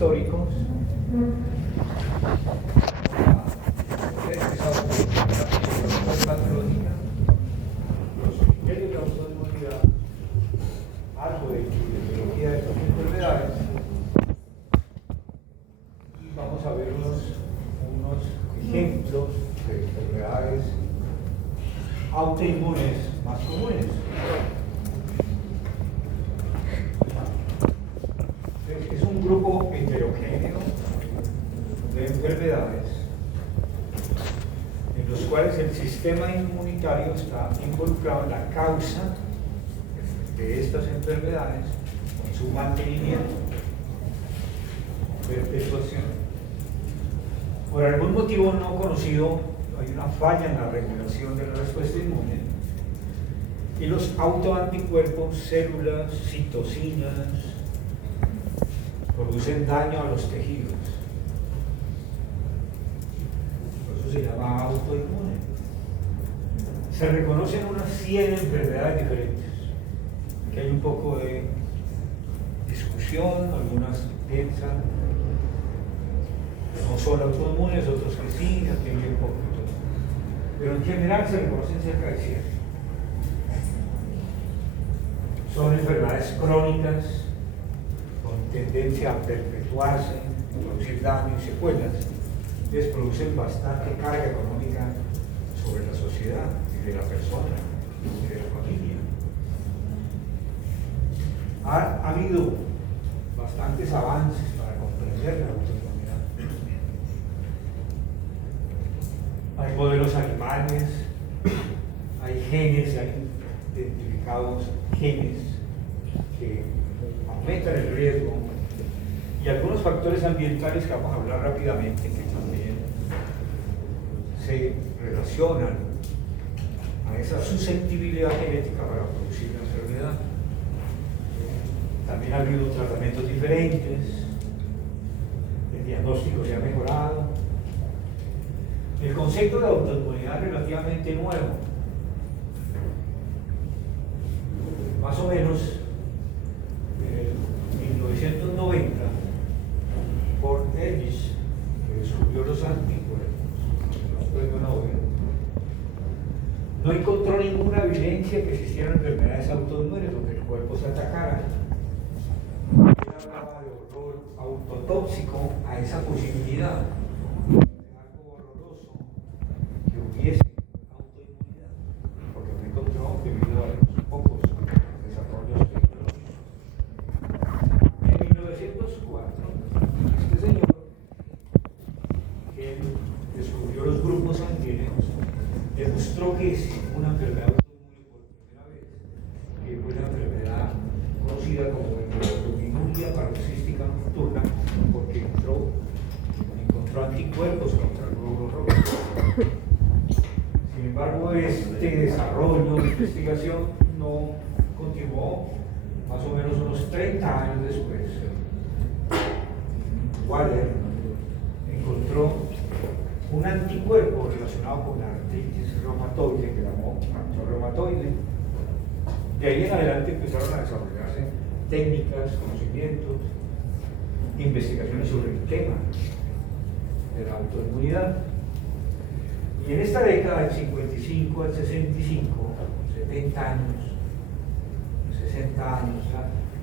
históricos. Patológica, los criterios de autoinmunidad, algo de epidemiología de estas enfermedades, y vamos a ver unos ejemplos de enfermedades autoinmunes más comunes. Es un grupo heterogéneo de enfermedades en los cuales el sistema inmunitario está involucrado en la causa de estas enfermedades, con su mantenimiento, perpetuación. Por algún motivo no conocido, hay una falla en la regulación de la respuesta inmune, y los autoanticuerpos, células, citocinas, producen daño a los tejidos. Por eso se llama autoinmune. Se reconocen unas 100 enfermedades diferentes. Aquí hay un poco de discusión, algunas piensan que no son autoinmunes, otros que sí, aquí hay un poco de todo. Pero en general se reconocen cerca de 100. Son enfermedades crónicas, con tendencia a perpetuarse, a producir daño y secuelas, les producen bastante carga económica sobre la sociedad y de la persona y de la familia. Ha habido bastantes avances para comprender la autoinmunidad. Hay modelos animales, hay genes, se han identificado genes que aumentan el riesgo, y algunos factores ambientales que vamos a hablar rápidamente que también se relacionan a esa susceptibilidad genética para producir la enfermedad. También ha habido tratamientos diferentes, el diagnóstico se ha mejorado. El concepto de autoinmunidad es relativamente nuevo. Más o menos en 1990, por Ellis, que descubrió los anticuerpos, premio Nobel, no encontró ninguna evidencia que existieran enfermedades autoinmunes o que el cuerpo se atacara. Él hablaba de horror autotóxico a esa posibilidad, de algo horroroso que hubiese autoinmunidad, porque no encontró debido a los pocos desarrollos tecnológicos. En 1904, este señor, que descubrió los grupos sanguíneos, demostró que es una enfermedad autoinmune por primera vez, que fue una enfermedad conocida como hemoglobinúria paroxística nocturna, porque encontró anticuerpos contra el glóbulo rojo. Sin embargo, este desarrollo de investigación no continuó más o menos unos 30 años después. Waller encontró un anticuerpo relacionado con la artritis reumatoide, que llamó factor reumatoide. De ahí en adelante empezaron a desarrollarse técnicas, conocimientos, investigaciones sobre el tema de la autoinmunidad. Y en esta década, del 55 al 65, 70 años, 60 años,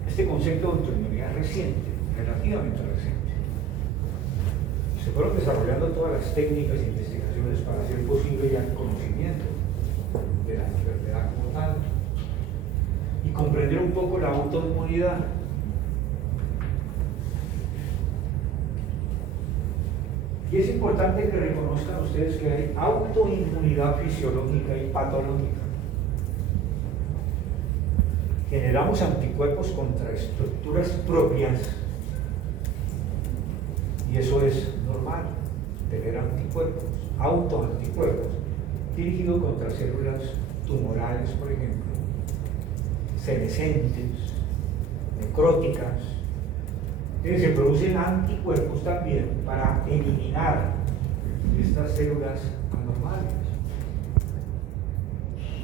este concepto de autoinmunidad es reciente, relativamente reciente. Se fueron desarrollando todas las técnicas e investigaciones para hacer posible ya el conocimiento de la enfermedad como tal y comprender un poco la autoinmunidad. Y es importante que reconozcan ustedes que hay autoinmunidad fisiológica y patológica. Generamos anticuerpos contra estructuras propias, y eso es normal, tener anticuerpos, autoanticuerpos, dirigidos contra células tumorales, por ejemplo, senescentes, necróticas. Se producen anticuerpos también para eliminar estas células anormales.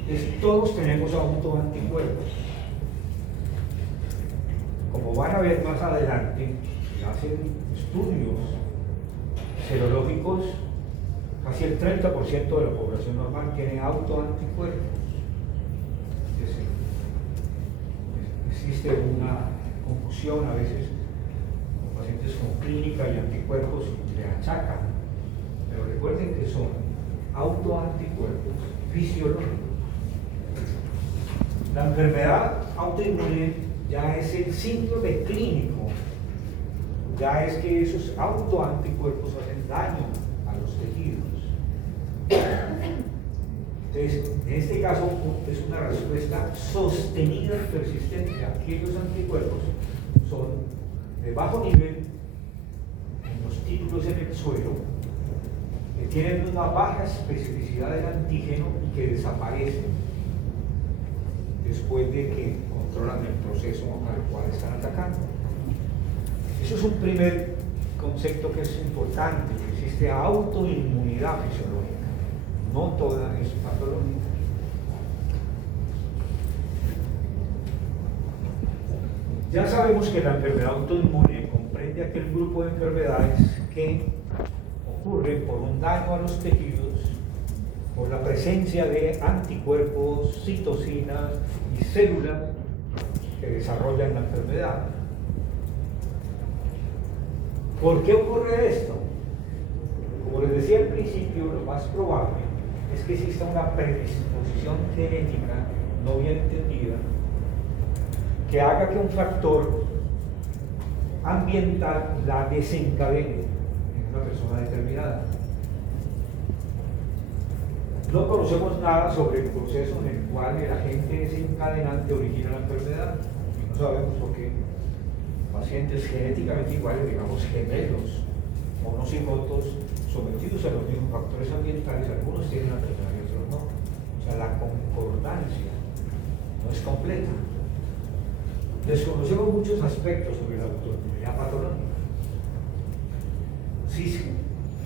Entonces, todos tenemos autoanticuerpos. Como van a ver más adelante, se hacen estudios serológicos, casi el 30% de la población normal tiene autoanticuerpos. Existe una confusión a veces con pacientes con clínica y anticuerpos y le achacan, pero recuerden que son autoanticuerpos fisiológicos. La enfermedad autoinmune ya es el síndrome clínico, ya es que esos autoanticuerpos hacen daño a los tejidos. Entonces, en este caso es una respuesta sostenida y persistente. Aquellos anticuerpos son de bajo nivel en los títulos en el suelo, que tienen una baja especificidad del antígeno y que desaparecen después de que controlan el proceso al cual están atacando. Eso es un primer concepto que es importante, que existe autoinmunidad fisiológica. No toda es patología. Ya sabemos que la enfermedad autoinmune comprende aquel grupo de enfermedades que ocurren por un daño a los tejidos, por la presencia de anticuerpos, citocinas y células que desarrollan la enfermedad. ¿Por qué ocurre esto? Como les decía al principio, lo más probable es que exista una predisposición genética no bien entendida que haga que un factor ambiental la desencadene en una persona determinada. No conocemos nada sobre el proceso en el cual el agente desencadenante origina la enfermedad. No sabemos por qué pacientes genéticamente iguales, digamos gemelos, monocigotos, sometidos a los mismos factores ambientales, algunos tienen la enfermedad y otros no. O sea, la concordancia no es completa. Desconocemos muchos aspectos sobre la autoinmunidad patológica. Sí,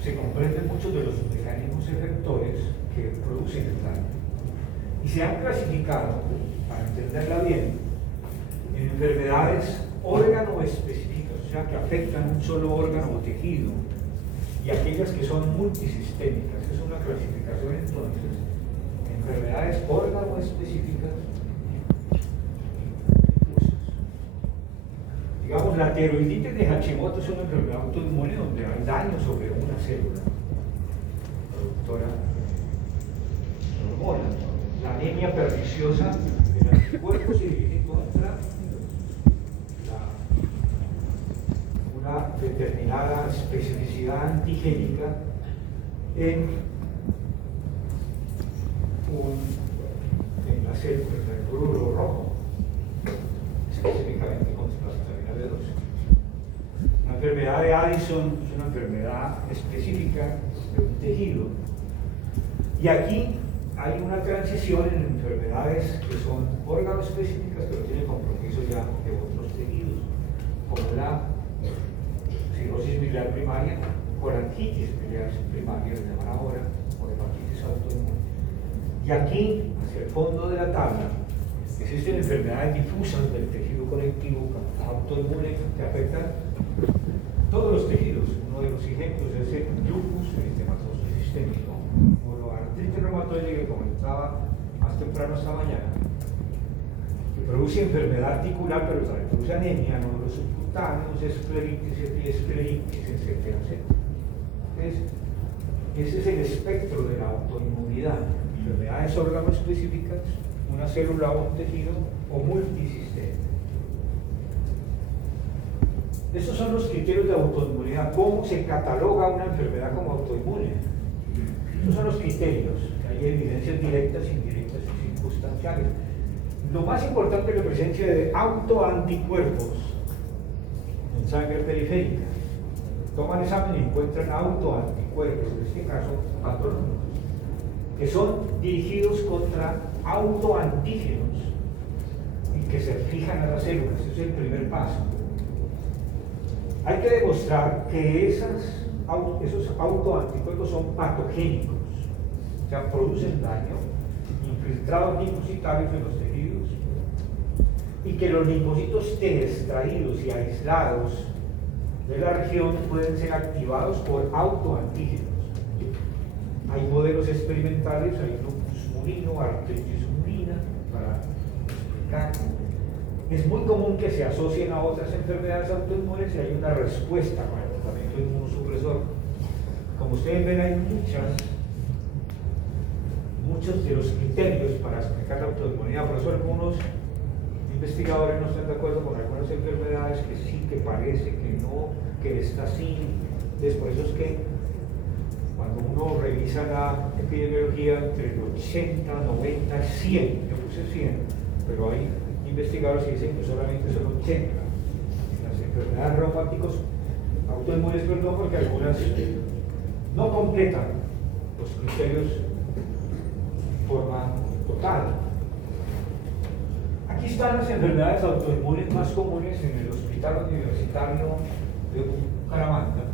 se comprenden muchos de los mecanismos efectores que producen el daño. Y se han clasificado, para entenderla bien, en enfermedades órgano específicas, o sea, que afectan un solo órgano o tejido, y aquellas que son multisistémicas. Es una clasificación entonces, enfermedades órgano específicas. Digamos, la tiroiditis de Hashimoto es una enfermedad autoinmune donde hay daño sobre una célula productora de hormonas. La anemia perniciosa de los anticuerpos se dirige contra una determinada especificidad antigénica en la célula, en el glóbulo rojo, específicamente contra la vitamina B12. La enfermedad de Addison es una enfermedad específica de un tejido. Y aquí hay una transición en enfermedades que son órganos específicas, pero tienen compromiso ya de otros tejidos, como la cirrosis biliar primaria, colangitis biliar primaria, se llaman ahora, o hepatitis autoinmune. Y aquí, hacia el fondo de la tabla, existen enfermedades difusas del tejido conectivo autoinmune que afectan todos los tejidos. Uno de los ejemplos es el lupus eritematoso sistémico, o la artritis reumatoide que comentaba más temprano esta mañana, que produce enfermedad articular, pero también produce anemia, nódulos subcutáneos, escleritis, epiescleritis, etcétera, etcétera. Entonces, ese es el espectro de la autoinmunidad: enfermedades órgano específicas, una célula o un tejido, o multisistema. Estos son los criterios de autoinmunidad. ¿Cómo se cataloga una enfermedad como autoinmune? Estos son los criterios. Hay evidencias directas, indirectas y circunstanciales. Lo más importante es la presencia de autoanticuerpos en sangre periférica. Toman examen y encuentran autoanticuerpos, en este caso patológicos, que son dirigidos contra autoantígenos y que se fijan a las células. Ese es el primer paso. Hay que demostrar que esos autoanticuerpos son patogénicos, o sea, producen daño, infiltrados linfocitarios en los tejidos, y que los linfocitos T extraídos y aislados de la región pueden ser activados por autoantígenos. Hay modelos experimentales, hay lupus murino, artritis murina, para explicar. Es muy común que se asocien a otras enfermedades autoinmunes y hay una respuesta con el tratamiento inmunosupresor. Como ustedes ven, hay muchos de los criterios para explicar la autoinmunidad. Por eso algunos investigadores no están de acuerdo con algunas enfermedades que sí, que parece, que no, que está así. Entonces, por eso es que cuando uno revisa la epidemiología, entre el 80, 90, 100, yo puse 100, pero hay investigadores que dicen que solamente son 80. Las enfermedades reumáticas autoinmunes, perdón, porque algunas no completan los criterios de forma total. Aquí están las enfermedades autoinmunes más comunes en el Hospital Universitario de Bucaramanga.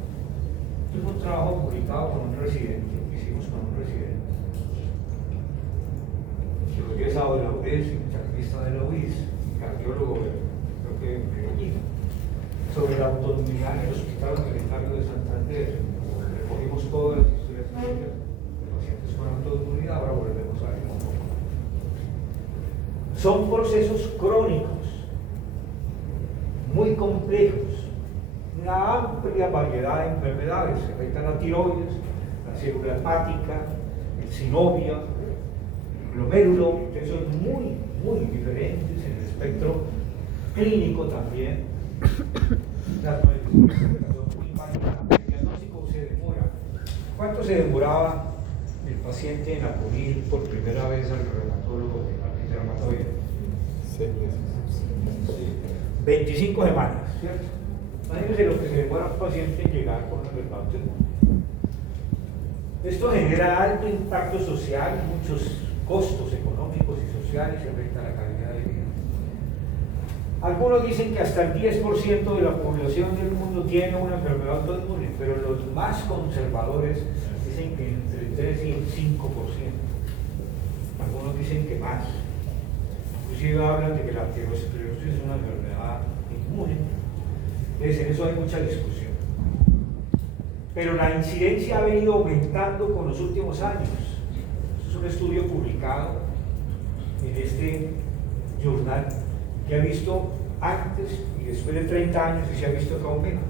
Este fue un trabajo publicado con un residente, que hicimos con un residente, egresado de la UES, chartista de la UIS, cardiólogo, creo que en Medellín, sobre la autoinmunidad en el Hospital Universitario de Santander. Recogimos todas las historias clínicas de pacientes con autoinmunidad, ahora volvemos a ver un poco. Son procesos crónicos, muy complejos, una amplia variedad de enfermedades. Se afectan la tiroides, la célula hepática, el sinovia, el glomérulo, que son muy diferentes en el espectro clínico también. Las manifestaciones son muy variadas. El diagnóstico se demora. ¿Cuánto se demoraba el paciente en acudir por primera vez al reumatólogo de artritis reumatoide? 6 meses. 25 semanas, ¿cierto? Imagínense lo que se demora un paciente en llegar con una enfermedad autoinmune. Esto genera alto impacto social, muchos costos económicos y sociales y afecta la calidad de vida. Algunos dicen que hasta el 10% de la población del mundo tiene una enfermedad autoinmune, pero los más conservadores dicen que entre el 3 y el 5%. Algunos dicen que más. Inclusive hablan de que la arteriosclerosis es una enfermedad inmune. Entonces, en eso hay mucha discusión. Pero la incidencia ha venido aumentando con los últimos años. Es un estudio publicado en este journal que ha visto antes y después de 30 años y se ha visto que aumenta,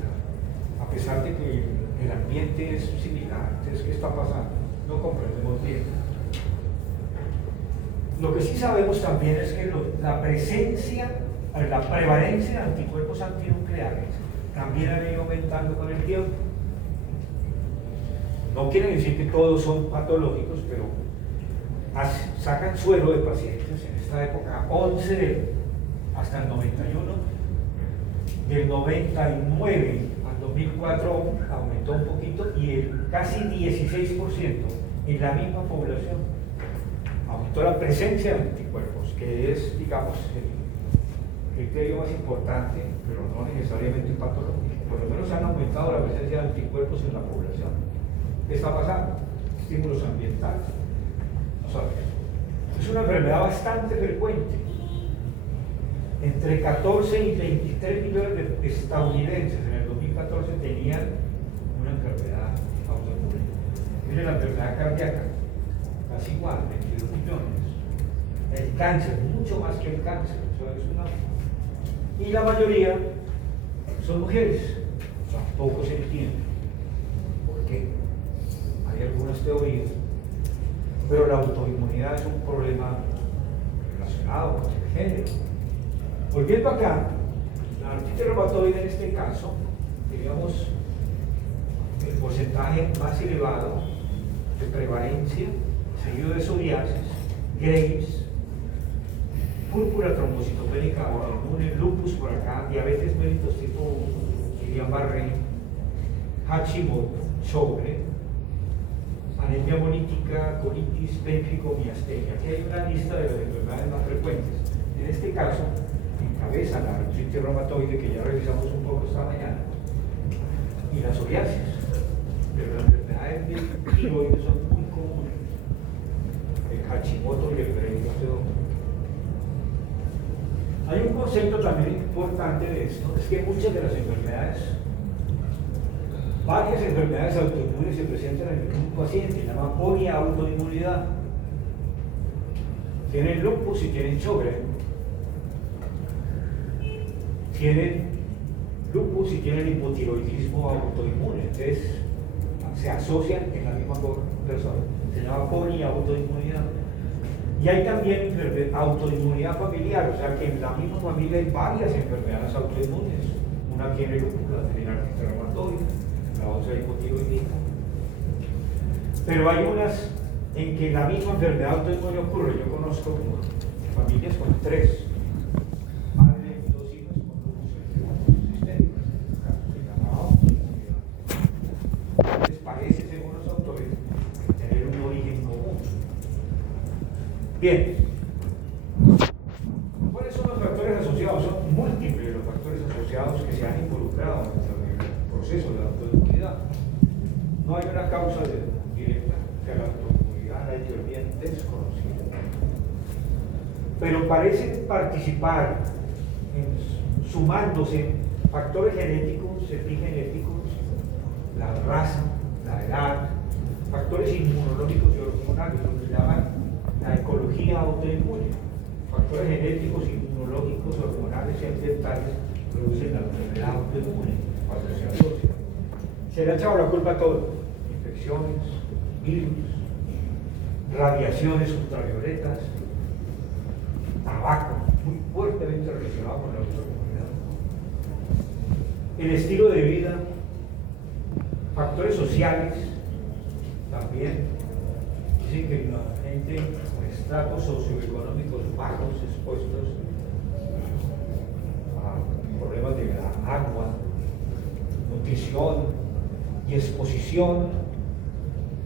a pesar de que el ambiente es similar. Entonces, ¿qué está pasando? No comprendemos bien. Lo que sí sabemos también es que la prevalencia de anticuerpos antinucleares también ha venido aumentando con el tiempo. No quiere decir que todos son patológicos, pero sacan suero de pacientes en esta época, 11 hasta el 91, del 99 al 2004 aumentó un poquito y casi 16% en la misma población aumentó la presencia de anticuerpos, que es, digamos, el criterio más importante, pero no necesariamente patológico. Por lo menos han aumentado la presencia de anticuerpos en la población. ¿Qué está pasando? Estímulos ambientales. No sabemos. Es una enfermedad bastante frecuente. Entre 14 y 23 millones de estadounidenses en el 2014 tenían una enfermedad autoinmune. Miren la enfermedad cardíaca, casi igual, 22 millones. El cáncer, mucho más que el cáncer. Y la mayoría son mujeres. Tampoco se entiende por qué. Hay algunas teorías, pero la autoinmunidad es un problema relacionado con el género. Volviendo acá, la artritis reumatoide en este caso, digamos, el porcentaje más elevado de prevalencia, seguido de psoriasis, Graves, púrpura trombocitopénica autoinmune, lupus por acá, diabetes mellitus tipo Guillain-Barré, Hashimoto, Sjögren, anemia hemolítica, colitis, benficomiastenia. Aquí hay una lista de las enfermedades más frecuentes. En este caso, encabeza la artritis reumatoide, que ya revisamos un poco esta mañana, y la psoriasis. Pero las enfermedades de tiroides son muy comunes. El Hashimoto y el Graves. Hay un concepto también importante de esto, es que muchas de las enfermedades Varias enfermedades autoinmunes se presentan en el mismo paciente, se llama poliautoinmunidad. Tienen lupus y tienen Sjögren. Tienen lupus y tienen hipotiroidismo autoinmune. Entonces se asocian en la misma persona. Se llama poliautoinmunidad. Y hay también autoinmunidad familiar, o sea que en la misma familia hay varias enfermedades autoinmunes. Una tiene lupus, la tiene artritis reumatoide, la otra hipotiroidismo. Pero hay unas en que la misma enfermedad autoinmune ocurre. Yo conozco familias con 3 madre y 2 hijos con lupus sistémico. Se llama autoinmunidad. Entonces parece, según los autores, tener un origen común. Bien, ¿cuáles son los factores asociados? Son múltiples los factores asociados que se han involucrado en el proceso de la autoinmunidad. No hay una causa directa, que la autoinmunidad la es bien desconocida. Pero parecen participar, sumándose factores genéticos, epigenéticos, la raza, la edad, factores inmunológicos y hormonales, lo que se llaman la ecología autoinmune. Factores genéticos, inmunológicos, hormonales y ambientales producen la enfermedad autoinmune cuando se asocia. Se le ha echado la culpa a todo: infecciones, virus, radiaciones ultravioletas, tabaco, muy fuertemente relacionado con la autoinmunidad. El estilo de vida, factores sociales también. Dicen que la gente con estratos socioeconómicos bajos, expuestos a problemas de agua, nutrición y exposición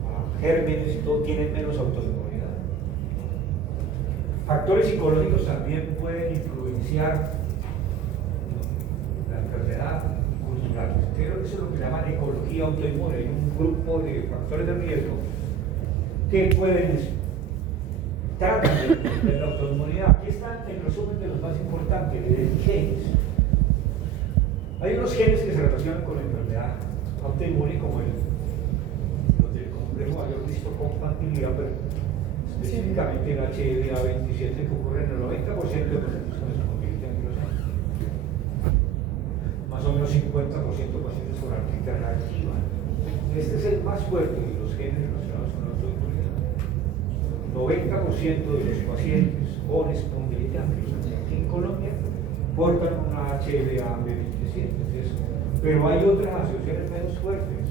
a gérmenes y todo, tienen menos autoinmunidad. Factores psicológicos también pueden influenciar la enfermedad cultural. Creo que eso es lo que llaman ecología autoinmune. Hay un grupo de factores de riesgo que pueden tratar de la autoinmunidad. Aquí están el resumen de los más importantes, de genes. Hay unos genes que se relacionan con la enfermedad autoinmune, como los del complejo mayor de pero específicamente el HLA27, que ocurre en el 90% de los pacientes con anquilosante. Más o menos 50% de pacientes con artritis reactiva. Este es el más fuerte de los genes relacionados con la autoinmunidad. 90% de los pacientes con espondilitis anquilosante aquí en Colombia portan una HLA-B27, pero hay otras asociaciones menos fuertes.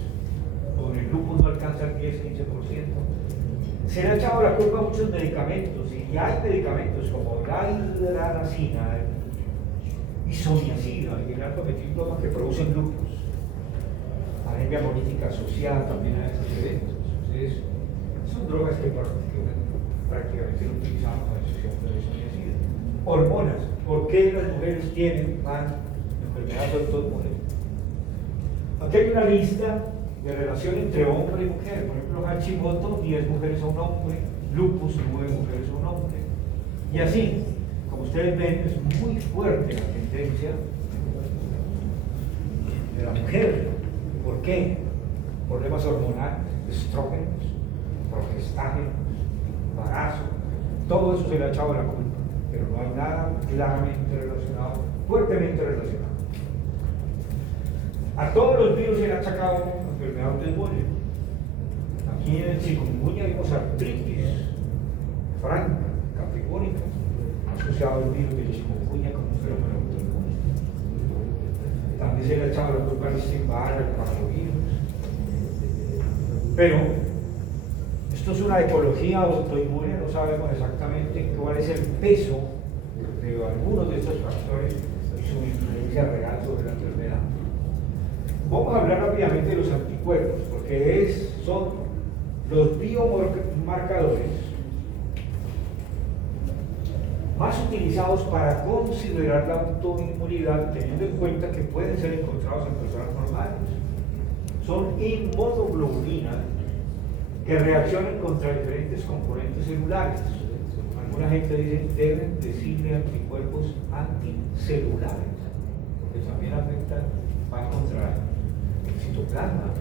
Con el lupus no alcanza el 10-15%. Se le ha echado la culpa a muchos medicamentos, y hay medicamentos como la hidralazina, isoniazida y el alfa-metildopa que producen lupus. Anemia hemolítica asociada también a estos eventos. Entonces, son drogas que prácticamente no utilizamos en la asociación de la isoniazida. Hormonas. ¿Por qué las mujeres tienen más enfermedades autoinmunes? Aquí hay una lista de relación entre hombre y mujer. Por ejemplo, Hashimoto, 10 mujeres a un hombre; lupus, 9 mujeres a un hombre. Y así, como ustedes ven, es muy fuerte la tendencia de la mujer. ¿Por qué? Problemas hormonales, estrógenos, progestágenos, embarazo. Todo eso se le ha echado la culpa, pero no hay nada claramente relacionado, fuertemente relacionado. A todos los virus se le ha achacado enfermedad autoinmune. Aquí en el chikungunya vimos artritis franca, categórica, asociado al virus del chikungunya como un fenómeno autoinmune. También se le ha echado la culpa al Epstein-Barr, al parvovirus. Pero esto es una ecología autoinmune, no sabemos exactamente cuál es el peso de algunos de estos factores y su influencia real sobre la enfermedad. Vamos a hablar rápidamente de los anticuerpos, porque son los biomarcadores más utilizados para considerar la autoinmunidad, teniendo en cuenta que pueden ser encontrados en personas normales. Son inmunoglobulinas que reaccionan contra diferentes componentes celulares. Alguna gente dice deben decirle anticuerpos anticelulares, porque también afectan, van contra citoplasma.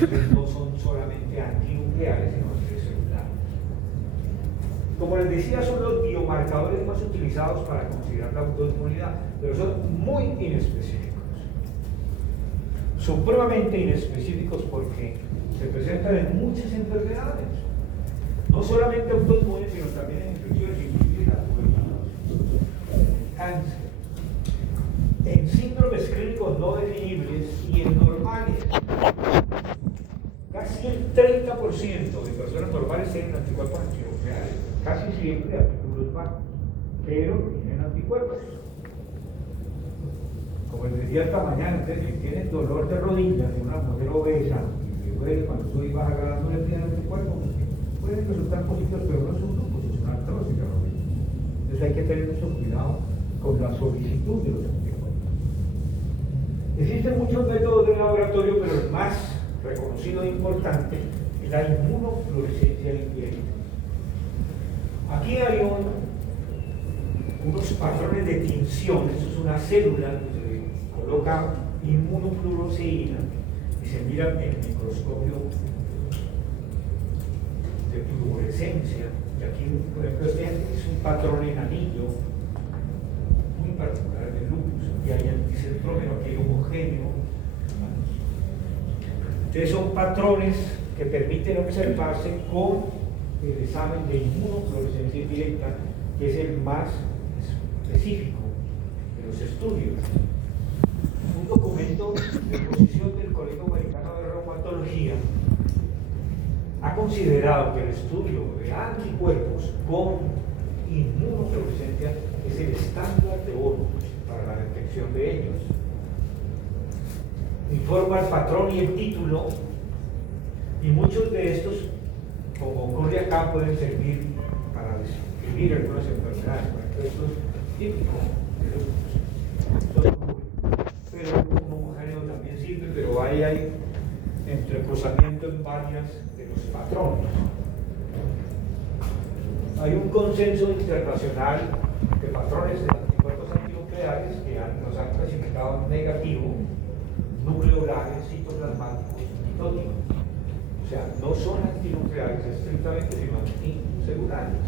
Entonces no son solamente antinucleares, sino anticelulares. Como les decía, son los biomarcadores más utilizados para considerar la autoinmunidad, pero son muy inespecíficos. Supremamente inespecíficos porque se presentan en muchas enfermedades. No solamente autoinmunes, sino también en infecciones, inclusive la tuberculosis, cáncer, en síndromes clínicos no definibles y en normales. Casi el 30% de personas normales tienen anticuerpos antinucleares, casi siempre anticuerpos bajos, pero tienen anticuerpos. Como les decía esta mañana, ustedes si tienen dolor de rodillas de una mujer obesa, y le duele cuando tú ibas agarrando el anticuerpos, pueden resultar positivos, pero no son grupos, es una artrosis de rodilla. Entonces hay que tener mucho cuidado con la solicitud de los anticuerpos. Existen muchos métodos de laboratorio, pero el más reconocido e importante es la inmunofluorescencia in vitro. Aquí hay unos patrones de tinción, eso es una célula que se coloca inmunofluoresceína y se mira en el microscopio de fluorescencia. Y aquí, por ejemplo, este es un patrón en anillo muy particular de lupus, y hay anticentrógeno, aquí hay homogéneo. Entonces son patrones que permiten observarse con el examen de inmunofluorescencia directa, que es el más específico de los estudios. Un documento de posición del Colegio Americano de Reumatología ha considerado que el estudio de anticuerpos con inmunofluorescencia es el estándar de oro para la detección de ellos. Informa el patrón y el título, y muchos de estos, como ocurre acá, pueden servir para describir algunas enfermedades. Por ejemplo, esto es típico de lupus. Pero un homogéneo también sirve, pero ahí hay entrecruzamiento en varias de los patrones. Hay un consenso internacional de patrones de anticuerpos antinucleares que nos han clasificado en negativo, nucleolares, citoplasmáticos y tónicos. O sea, no son antinucleares estrictamente, sino anticelulares.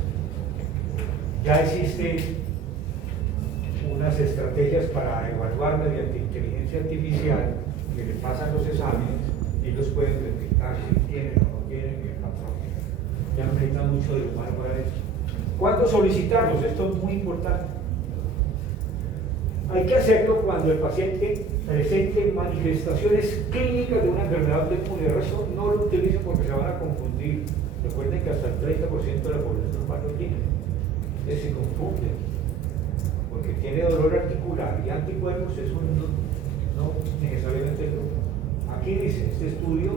Ya existen unas estrategias para evaluar mediante inteligencia artificial que le pasan los exámenes y ellos pueden detectar si tienen o no tienen el patrón. Ya no necesitan mucho de humano para eso. ¿Cuándo solicitarlos? Esto es muy importante. Hay que hacerlo cuando el paciente presente manifestaciones clínicas de una enfermedad autoinmune. Eso no lo utilicen porque se van a confundir. Recuerden que hasta el 30% de la población normal lo tiene. Entonces se confunde. Porque tiene dolor articular y anticuerpos, eso no necesariamente no. Aquí dice, este estudio,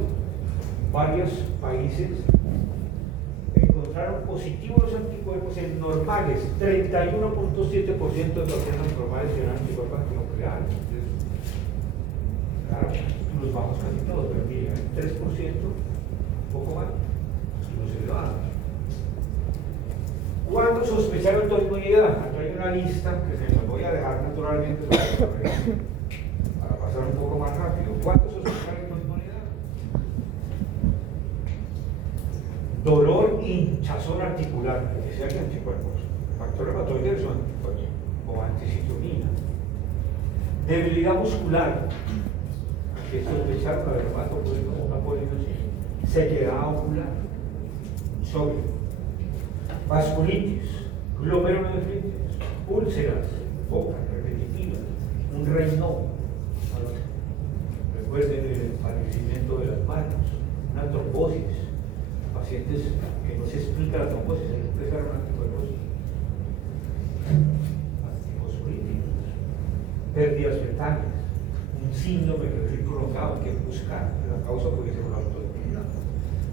varios países encontraron positivos los anticuerpos en normales, 31.7% de personas normales eran anticuerpos antinucleares. Entonces, claro, los bajos casi todos, pero mira, el 3%, un poco más, los elevados. ¿Cuándo sospechar autoinmunidad? Aquí hay una lista que se las voy a dejar naturalmente para pasar un poco más rápido. ¿Cuándo sospechar autoinmunidad? Dolor, hinchazón articular, que sea que anticuerpos, factor reumatoide son anticuerpos o anticitonina. Debilidad muscular, que es sospechar para el reumatoide o una polinosis. Sequedad ocular, sobre. Vasculitis, glomerulonefritis, úlceras, boca repetitivas, un Raynaud. Recuerden el padecimiento de las manos, una trombosis. Pacientes que no se explica la trombosis, se expresaron anticuerpos antifosfolíticos, pérdidas fetales, un síndrome que es prolongado, hay que buscar, la causa puede ser una autoinmunidad.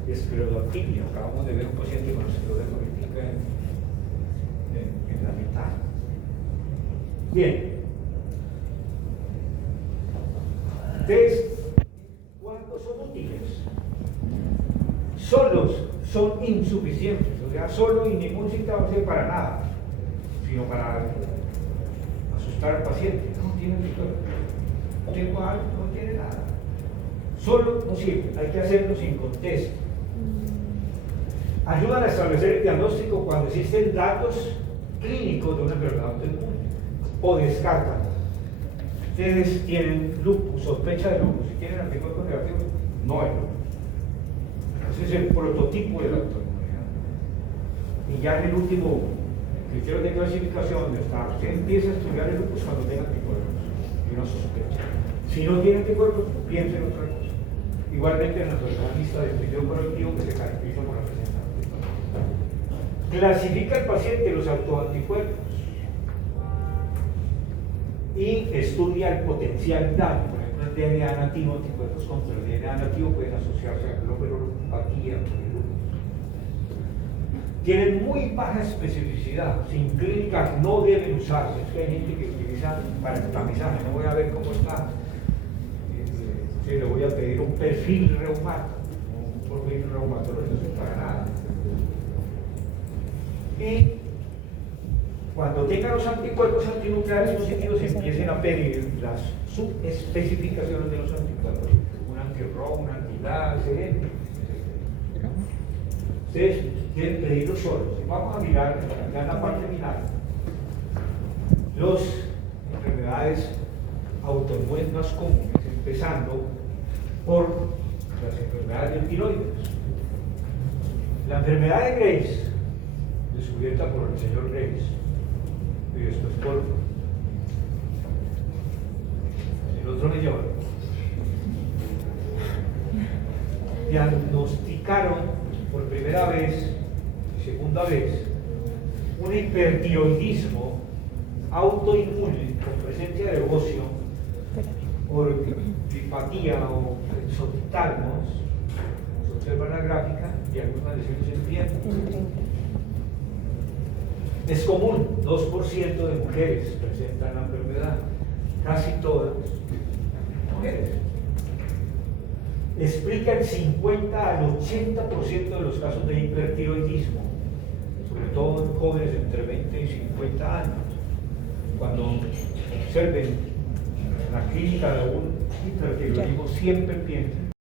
Esclerodermia, acabamos de ver un paciente con esclerodermia en la mitad. Bien. Entonces, ¿cuántos son útiles? Solos son insuficientes, o sea, solo y ningún síntoma no sirve para nada, sino para asustar al paciente. No tienen tengo algo, no tiene nada. Solo no sirve, hay que hacerlo sin contexto. Ayudan a establecer el diagnóstico cuando existen datos clínicos de una enfermedad autoinmune o descartan. Ustedes tienen lupus, sospecha de lupus, si tienen anticuerpos negativos, no es lupus. Ese es el prototipo de la autoinmunidad. Y ya en el último criterio de clasificación donde está, usted empieza a estudiar el lupus cuando tenga anticuerpos y una sospecha. Si no tiene anticuerpos, piense en otra cosa. Igualmente en la lista de estudio colectivo que se caracteriza por la presencia de anticuerpos. Clasifica al paciente los autoanticuerpos y estudia el potencial daño. Por ejemplo, el DNA nativo, anticuerpos contra el DNA nativo pueden asociarse a glomerulopatía. Tienen muy baja especificidad, sin clínica no deben usarse. Es que hay gente que utiliza para el tamizaje, no voy a ver cómo está. Sí, le voy a pedir un perfil reumático, un perfil reumatológico, no para nada. Y cuando tengan los anticuerpos antinucleares positivos, empiecen a pedir las subespecificaciones de los anticuerpos, un anti-RO, un anti-LA, etc. Ustedes deben pedirlos solos. Vamos a mirar ya en la parte final las enfermedades autoinmunes más comunes, empezando por las enfermedades del tiroides. La enfermedad de Graves, descubierta por el señor Graves, y después por el otro le llevaron, diagnosticaron por primera vez y segunda vez un hipertiroidismo autoinmune con presencia de bocio por tripatía o exotitalmos, se observa en la gráfica, y algunas lesiones en piernas. Es común, 2% de mujeres presentan la enfermedad, casi todas mujeres. Explica el 50 al 80% de los casos de hipertiroidismo, sobre todo en jóvenes entre 20 y 50 años. Cuando observen la clínica de un hipertiroidismo, siempre piensen